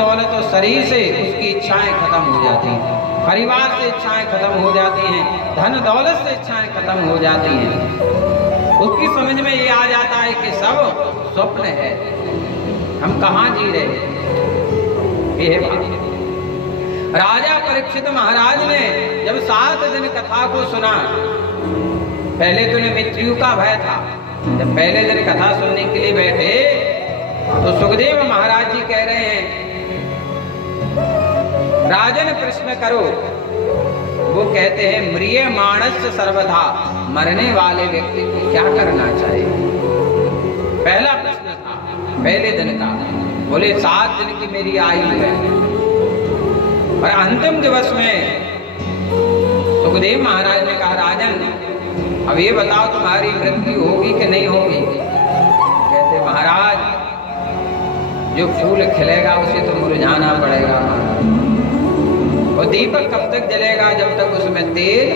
दौलत और शरीर से उसकी इच्छाएं खत्म हो जाती हैं, परिवार से इच्छाएं खत्म हो जाती हैं, धन दौलत से इच्छाएं खत्म हो जाती हैं। उसकी समझ में ये आ जाता है कि सब स्वप्न है, हम कहाँ जी रहे। ये बात राजा परीक्षित महाराज ने जब 7 दिन कथा को सुना, पहले तो उन्हें मृत्यु का भय था। जब पहले दिन कथा सुनने के लिए बैठे तो सुखदेव महाराज जी कह रहे हैं, राजन प्रश्न करो। वो कहते हैं, म्रियमाणस्य सर्वथा, मरने वाले व्यक्ति को क्या करना चाहिए। पहला प्रश्न था पहले दिन का। बोले 7 दिन की मेरी आयु है। और अंतिम दिवस में सुखदेव महाराज ने कहा, राजन अब ये बताओ तुम्हारी मृत्यु होगी कि नहीं होगी। कहते, महाराज जो फूल खिलेगा उसे तो मुरझाना पड़ेगा, और दीपक कब तक जलेगा जब तक उसमें तेल।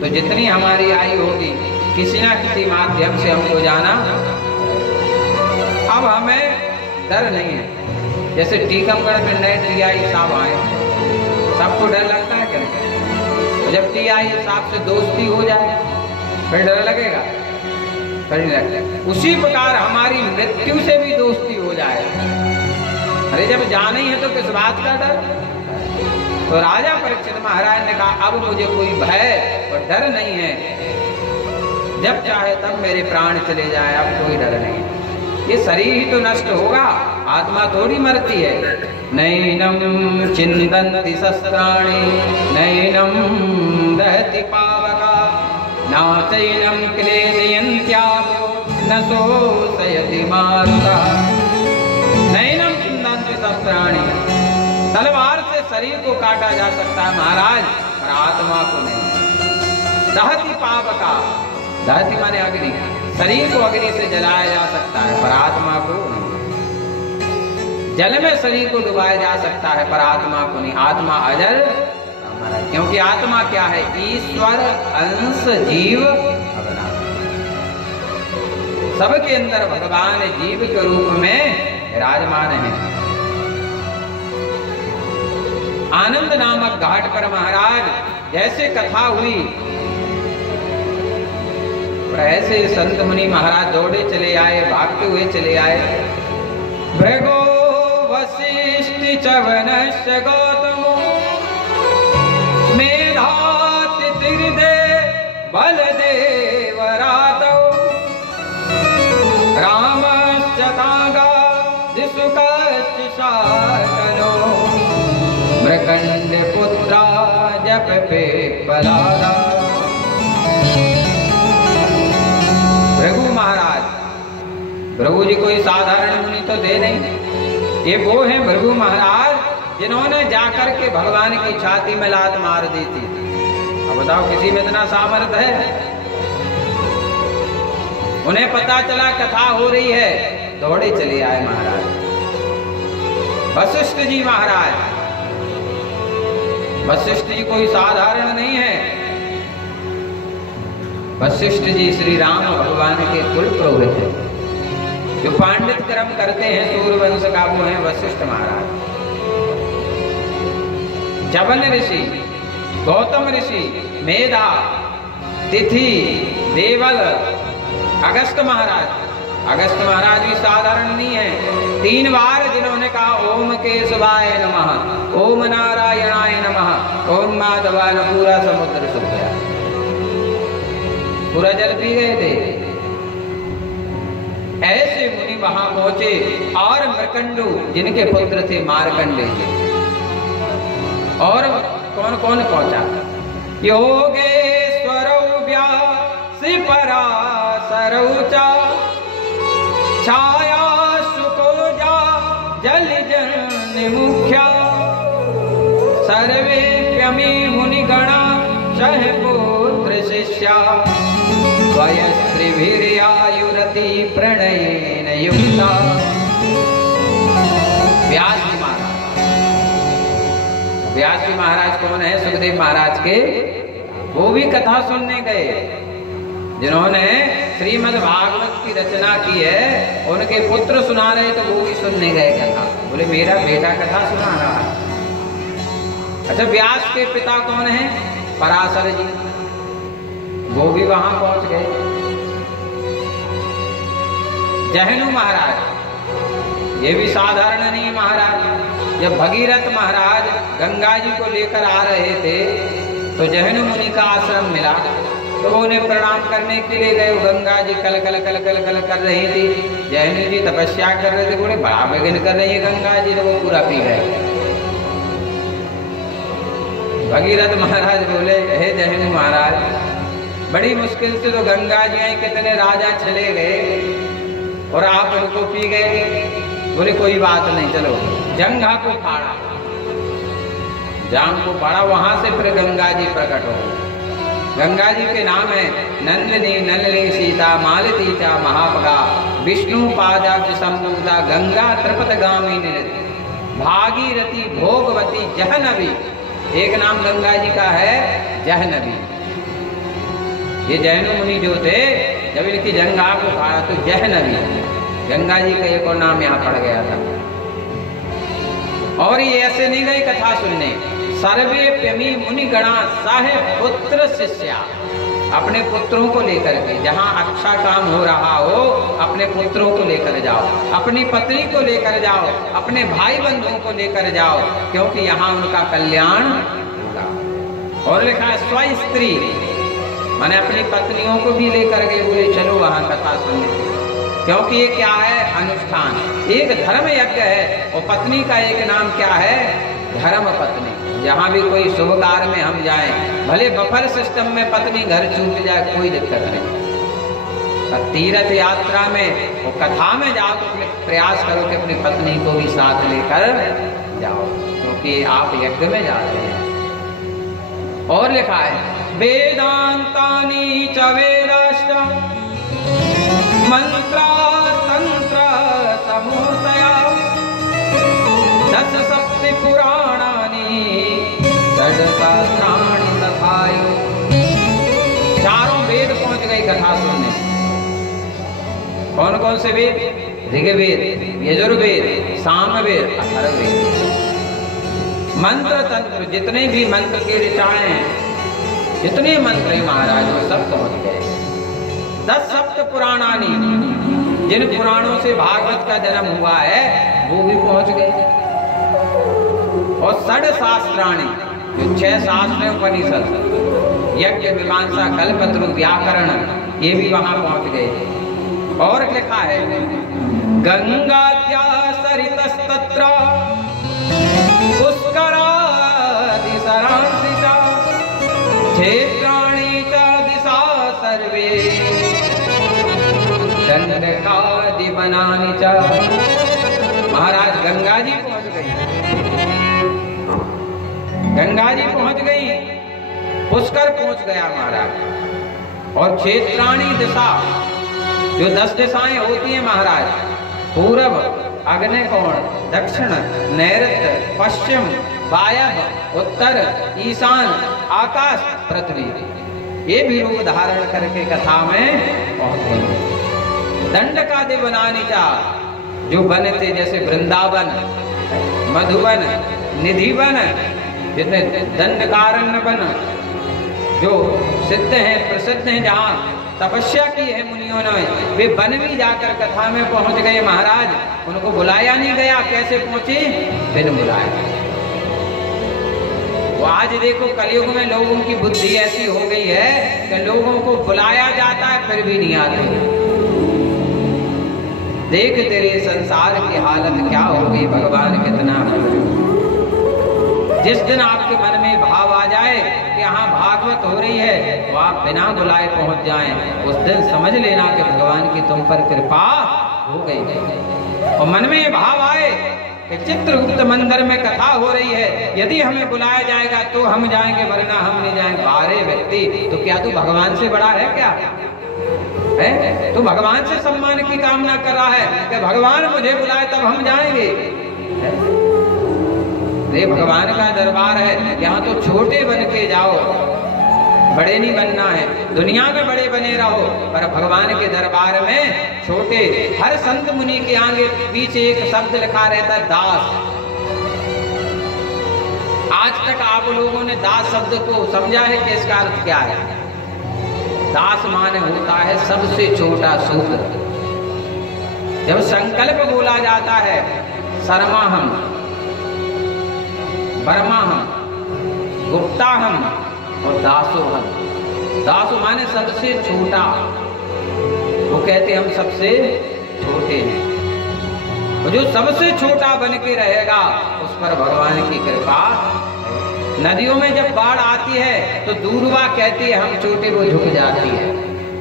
तो जितनी हमारी आयु होगी किसी ना किसी माध्यम से हमको जाना। अब हमें डर नहीं है। जैसे टीकमगढ़ में नए टीआई साहब आए, सबको डर लगता है क्या? तो जब टीआई साहब से दोस्ती हो जाए फिर डर लगेगा, फिर नहीं लगता। उसी प्रकार हमारी मृत्यु से भी दोस्ती हो जाए। अरे जब जाना ही है तो किस बात का डर। तो राजा परीक्षित महाराज ने कहा, अब मुझे कोई भय और डर नहीं है, जब चाहे तब मेरे प्राण चले जाए, अब कोई डर नहीं। ये शरीर ही तो नष्ट होगा, आत्मा थोड़ी मरती है। नैनम चिंदन्ति शस्त्राणि नैनम दहति पावका नाचैनम क्लेदयन्त्यापो न शोषयति मारुता। नैनम चिंदन्ति शस्त्राणि, तलवार से शरीर को काटा जा सकता है महाराज, पर आत्मा को नहीं। दहति पावका, दहति माने अग्नि, शरीर को अग्नि से जलाया जा सकता है पर आत्मा को नहीं। जल में शरीर को डुबाया जा सकता है पर आत्मा को नहीं। आत्मा अजर अमर है, क्योंकि आत्मा क्या है? ईश्वर अंश जीव अवना। सबके अंदर भगवान जीव के रूप में विराजमान है। आनंद नामक घाट पर महाराज जैसे कथा हुई, ऐसे संत मुनि महाराज दौड़े चले आए, भागते हुए चले आए। भृगो वशिष्ठ चवनश्च गौतमो मेधातिथिर्दे बलदेव रातौ रामश्च तागादिसुकश्च शाकनो मृकण्ड पुत्रा जपपे पलादा। भृगु महाराज, भृगु जी कोई साधारण मुनि तो थे नहीं। ये वो हैं भृगु महाराज जिन्होंने जाकर के भगवान की छाती में लात मार दी थी। अब बताओ किसी में इतना सामर्थ्य है? उन्हें पता चला कथा हो रही है, दौड़े चले आए महाराज। वशिष्ठ जी महाराज, वशिष्ठ जी कोई साधारण नहीं है। वशिष्ठ जी श्री राम भगवान के कुल पुरोहित हैं। जो पांडित कर्म करते हैं सूर्यवंश का, वो है वशिष्ठ महाराज। जबल ऋषि, गौतम ऋषि, मेधा, तिथि, देवल, अगस्त महाराज। अगस्त महाराज भी साधारण नहीं है। 3 बार जिन्होंने कहा ओम केशवाय नमः, ओम नारायणाय नमः, ओम माधवाय नमः, पूरा समुद्र सूख गया, पूरा जल पी गए थे। ऐसे मुनि वहां पहुंचे। और मृकंडु जिनके पुत्र थे मार्कंडे जी, और कौन कौन पहुंचा? योगेश्वरौ व्यासि पराशरौ च छाया सुकोजा जलजन मुख्या सर्वेप्यमी मुनिगणा सह पुत्र शिष्या वयस्त्रिभिर्यायुरति प्रणयेन युक्ता। व्यास जी महाराज, व्यास जी महाराज कौन है? सुखदेव महाराज के। वो भी कथा सुनने गए। जिन्होंने श्रीमद् भागवत की रचना की है, उनके पुत्र सुना रहे तो वो भी सुनने गए कथा। बोले मेरा बेटा कथा सुना रहा है। अच्छा, व्यास के पिता कौन है? पराशर जी। वो भी वहां पहुंच गए। जहनु महाराज, ये भी साधारण नहीं महाराज। जब भगीरथ महाराज गंगा जी को लेकर आ रहे थे तो जहनु मुनि का आश्रम मिला, तो उन्हें प्रणाम करने के लिए गए। गंगा जी कल कल कल कल कल कर रही थी। जहनु जी तपस्या कर रहे थे, बोले बड़ा विघ्न कर रही है गंगा जी, तो वो पूरा पी गए। भगीरथ महाराज बोले हे जहनु महाराज, बड़ी मुश्किल से तो गंगा जी आई, कितने राजा चले गए और आप उनको पी गए। बोले कोई बात नहीं, चलो। जंघा को फाड़ा, जांग को फाड़ा, वहां से फिर गंगा जी प्रकट हो। गंगा जी के नाम है नंदिनी, नलिनी, सीता, मालती चा महापगा, विष्णु पादाब्ज संभूता, गंगा त्रिपथगामिनी, भागीरथी, भोगवती, जहनवी। एक नाम गंगा जी का है जहनवी। ये जैन मुनि जो थे, जब इनकी जंघा को फाड़ा तो जहनवी, गंगा जी का एक और नाम यहाँ पड़ गया था। और ये ऐसे नहीं गए कथा सुनने। सर्वे प्यमी मुनि गणा साहे पुत्र शिष्या, अपने पुत्रों को लेकर के, जहाँ अच्छा काम हो रहा हो अपने पुत्रों को लेकर जाओ, अपनी पत्नी को लेकर जाओ, अपने भाई बंधुओं को लेकर जाओ, क्योंकि यहाँ उनका कल्याण होगा। और लिखा है स्व स्त्री, मैंने अपनी पत्नियों को भी लेकर गए। बोले चलो वहाँ कथा सुनने, क्योंकि ये क्या है? अनुष्ठान, एक धर्म यज्ञ है। और पत्नी का एक नाम क्या है? धर्म पत्नी। जहाँ भी कोई शुभ कार्य में हम जाएं, भले बफर सिस्टम में पत्नी घर छूट जाए, कोई दिक्कत नहीं। तीर्थ यात्रा में और कथा में जाओ तो प्रयास करो कि अपनी पत्नी को भी साथ लेकर जाओ, क्योंकि आप यज्ञ में जा रहे हैं। और लिखा है वेदांतानि च वेदाश्च मंत्रा तंत्र समूर्तया दश सप्त पुराणानि षड्सहस्राणि तथायु। चारों वेद पहुंच गई कथा सुनने। कौन कौन से वेद? ऋग्वेद, यजुर्वेद, सामवेद, अथर्ववेद। मंत्र तंत्र, जितने भी मंत्र के ऋचाएं हैं, जितने मंत्र हैं महाराज, वो सब पहुंच गए। 10 सप्त पुराणानी, जिन पुराणों से भागवत का जन्म हुआ है वो भी पहुंच गए। और 6 शास्त्राणी, जो 6 शास्त्र उपनिषद, यज्ञ, मीमांसा, कल्पतरु, व्याकरण, ये भी वहां पहुंच गए। और लिखा है गंगाद्या सरितस्तत्र पुष्करादि सरांसि च क्षेत्राणि च दिशा सर्वे दंडकादि वनानि च। महाराज गंगा जी पहुंच गई, गंगा जी पहुंच गई, पुष्कर पहुंच गया महाराज। और क्षेत्राणी दिशा, जो 10 दिशाएं होती हैं महाराज, पूरब, अग्निकोण, दक्षिण, नैऋत्य, पश्चिम, वायव्य, उत्तर, ईशान, आकाश, पृथ्वी, ये भी रूप धारण करके कथा में पहुंच गए। दंडकादि वनानि च, जो वन थे जैसे वृंदावन, मधुवन, निधिवन, जितने दंडकारण्य वन जो सिद्ध हैं, प्रसिद्ध हैं, जहाँ तपस्या की है मुनियों ने, वे वन भी जाकर कथा में पहुंच गए महाराज। उनको बुलाया नहीं गया, कैसे पहुंचे? बिन बुलाए। वो आज देखो कलयुग में लोगों की बुद्धि ऐसी हो गई है कि लोगों को बुलाया जाता है फिर भी नहीं आते। देख तेरे संसार की हालत क्या हो गई, भगवान कितना। जिस दिन आपके मन में भाव आ जाए कि यहाँ भागवत हो रही है, तो आप बिना बुलाए पहुंच जाएं, उस दिन समझ लेना कि भगवान की तुम पर कृपा हो गई। और मन में ये भाव आए कि चित्रगुप्त मंदिर में कथा हो रही है, यदि हमें बुलाया जाएगा तो हम जाएंगे, वरना हम नहीं जाएंगे। 12 व्यक्ति, तो क्या तू भगवान से बड़ा है क्या? है तू भगवान से सम्मान की कामना कर रहा है कि भगवान मुझे बुलाए तब हम जाएंगे? ये भगवान का दरबार है, यहाँ तो छोटे बन के जाओ, बड़े नहीं बनना है, दुनिया में बड़े बने रहो पर भगवान के दरबार में छोटे। हर संत मुनि के आगे पीछे एक शब्द लिखा रहता है दास। आज तक आप लोगों ने दास शब्द को समझा है कि इसका अर्थ क्या है? दास माने होता है सबसे छोटा शूद्र। जब संकल्प बोला जाता है शर्माहम, बर्माहम, गुप्ताहम और दासोहम। दासो माने सबसे छोटा, वो कहते हम सबसे छोटे हैं। और जो सबसे छोटा बन के रहेगा उस पर भगवान की कृपा। नदियों में जब बाढ़ आती है तो दूरवा कहती है हम छोटे, वो झुक जाती है।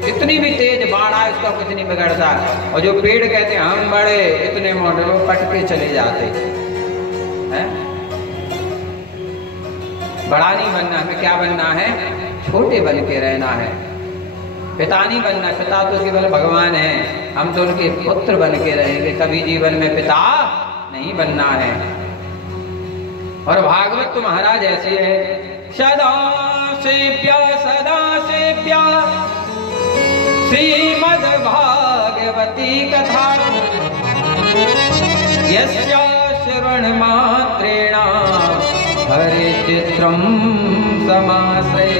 कितनी भी तेज बाढ़ आए उसका कुछ नहीं बिगड़ता। और जो पेड़ कहते हैं हम बड़े, इतने मोटे, वो कट के चले जाते हैं। बड़ा नहीं बनना, हमें क्या बनना है? छोटे बन के रहना है। पिता नहीं बनना, पिता तो केवल भगवान है, हम तो उनके पुत्र बन के रहेंगे। कभी जीवन में पिता नहीं बनना है। और भागवत तो महाराज ऐसे है, सदा सेव्या श्रीमद् भागवती कथा यस्या श्रवण मात्रेण हरिचित्रम समाश्रय।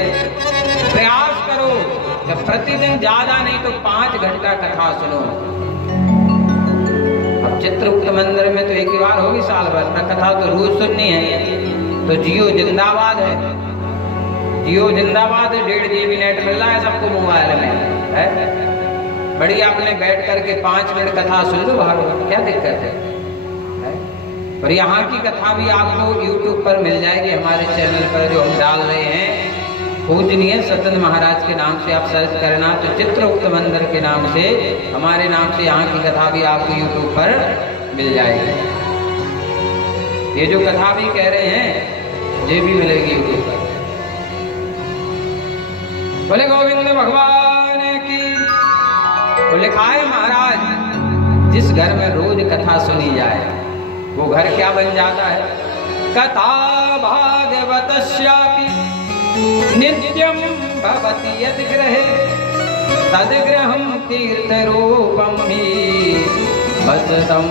प्रयास करो जब प्रतिदिन ज्यादा नहीं तो 5 घंटा कथा सुनो। अब चित्रगुप्त मंदिर में तो एक ही बार होगी साल भर में, कथा तो रोज सुननी है। तो जियो जिंदाबाद है, जियो जिंदाबाद है। 1.5 GB नेट मिल रहा है सबको मोबाइल में है। बढ़िया अपने बैठ करके 5 मिनट कथा सुन लो, क्या दिक्कत है? और यहाँ की कथा भी आपको YouTube पर मिल जाएगी, हमारे चैनल पर जो हम डाल रहे हैं। पूजनीय सतन महाराज के नाम से आप सर्च करना तो चित्रगुप्त मंदिर के नाम से, हमारे नाम से यहाँ की कथा भी आपको YouTube पर मिल जाएगी। ये जो कथा भी कह रहे हैं ये भी मिलेगी YouTube पर। बोले गोविंद भगवान की। तो लिखा है महाराज, जिस घर में रोज कथा सुनी जाए वो घर क्या बन जाता है? कथा भागवतस्यापि नित्यं भवति यद् गृहे तद्गृहं तीर्थरूपं हि वसतं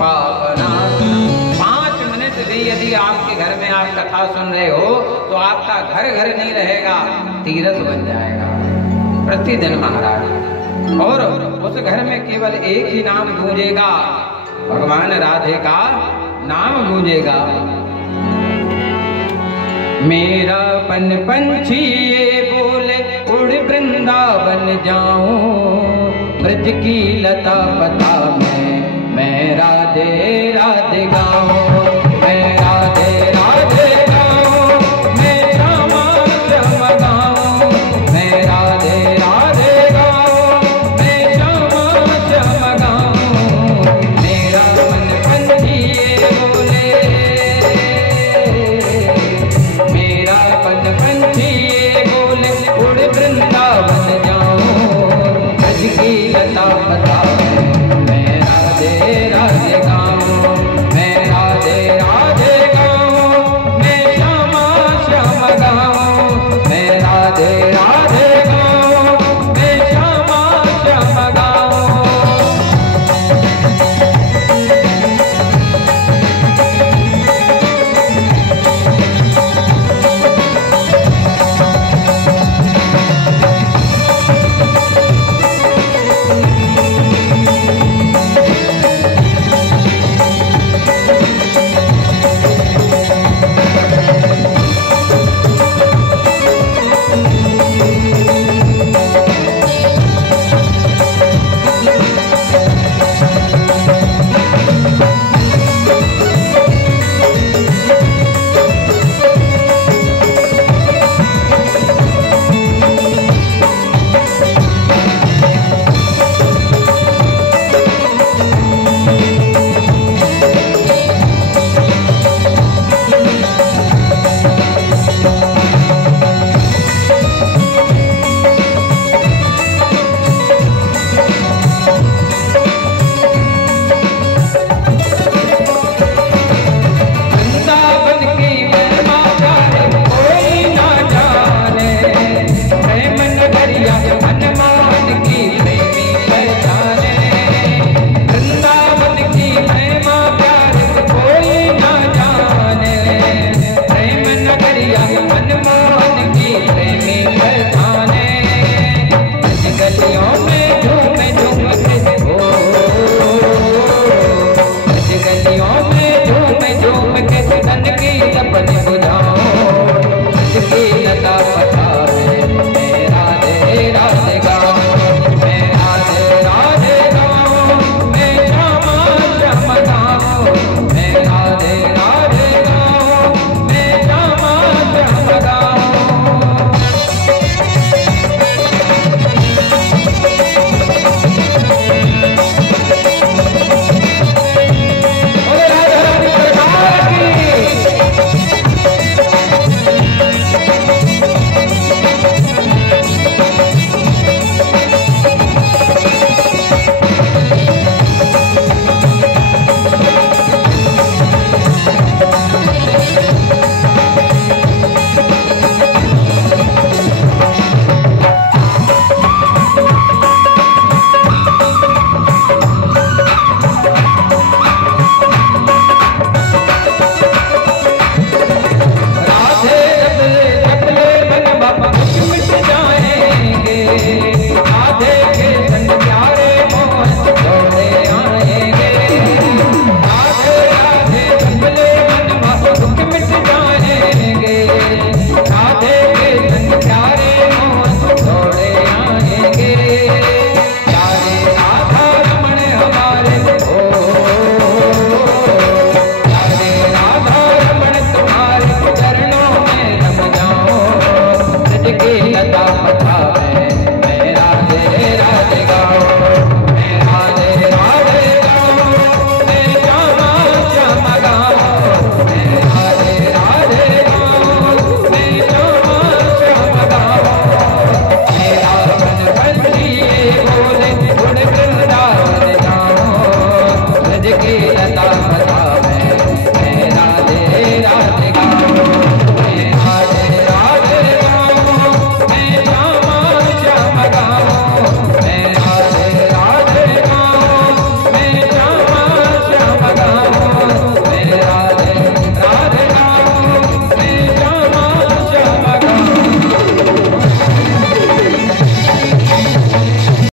पावनाशनं। 5 मिनट भी यदि आपके घर में आप कथा सुन रहे हो तो आपका घर घर नहीं रहेगा, तीर्थ बन जाएगा प्रतिदिन महाराज। और उस घर में केवल एक ही नाम गूंजेगा, भगवान राधे का नाम गूंजेगा। मेरा पन पंछी ये बोले उड़ वृंदावन जाऊं, ब्रज की लता पता में मैं राधे राधे गाऊं।